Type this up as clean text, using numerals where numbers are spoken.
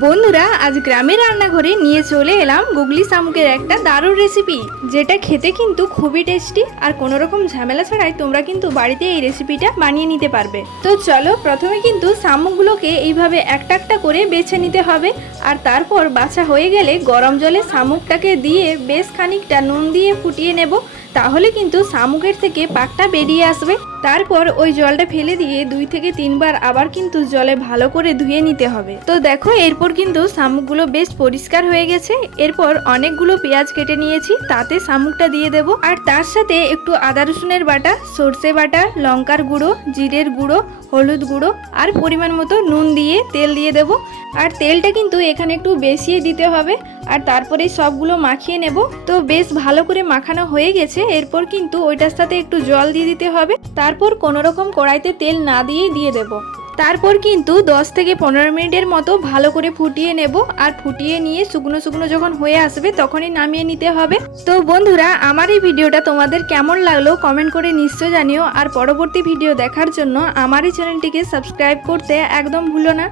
বন্ধুরা, আজ গ্রামের রান্নাঘরে নিয়ে চলে এলাম গুগলি শামুকের একটা দারুণ রেসিপি, যেটা খেতে কিন্তু খুবই টেস্টি। আর কোনো রকম ঝামেলা ছাড়াই তোমরা কিন্তু বাড়িতে এই রেসিপিটা বানিয়ে নিতে পারবে। তো চলো, প্রথমে কিন্তু শামুকগুলোকে এইভাবে একটা একটা করে বেছে নিতে হবে। আর তারপর বাছা হয়ে গেলে গরম জলে শামুকটাকে দিয়ে বেশ খানিকটা নুন দিয়ে ফুটিয়ে নেব, তাহলে কিন্তু শামুকের থেকে পাকটা বেরিয়ে আসবে। তারপর ওই জলটা ফেলে দিয়ে 2 থেকে 3 বার আবার কিন্তু জলে ভালো করে ধুয়ে নিতে হবে। তো দেখো, এরপর কিন্তু শামুকগুলো বেশ পরিষ্কার হয়ে গেছে। এরপর অনেকগুলো পেঁয়াজ কেটে নিয়েছি, তাতে শামুকটা দিয়ে দেব। আর তার সাথে একটু আদা রসুনের বাটা, সর্ষে বাটা, লঙ্কার গুঁড়ো, জিরের গুঁড়ো, হলুদ গুঁড়ো আর পরিমাণ মতো নুন দিয়ে তেল দিয়ে দেব। আর তেলটা কিন্তু এখানে একটু বেশি দিতে হবে। আর তারপরে সবগুলো মাখিয়ে নেব। তো বেশ ভালো করে মাখানো হয়ে গেছে। এরপর কিন্তু ওইটার সাথে একটু জল দিয়ে দিতে হবে। তারপর কোনো রকম কড়াইতে তেল না দিয়েই দিয়ে দেব। তারপর কিন্তু 10 থেকে 15 মিনিটের মতো ভালো করে ফুটিয়ে নেব। আর ফুটিয়ে নিয়ে শুকনো শুকনো যখন হয়ে আসবে তখনই নামিয়ে নিতে হবে। তো বন্ধুরা, আমার এই ভিডিওটা তোমাদের কেমন লাগলো কমেন্ট করে নিশ্চয় জানিও। আর পরবর্তী ভিডিও দেখার জন্য আমার এই চ্যানেলটিকে সাবস্ক্রাইব করতে একদম ভুলো না।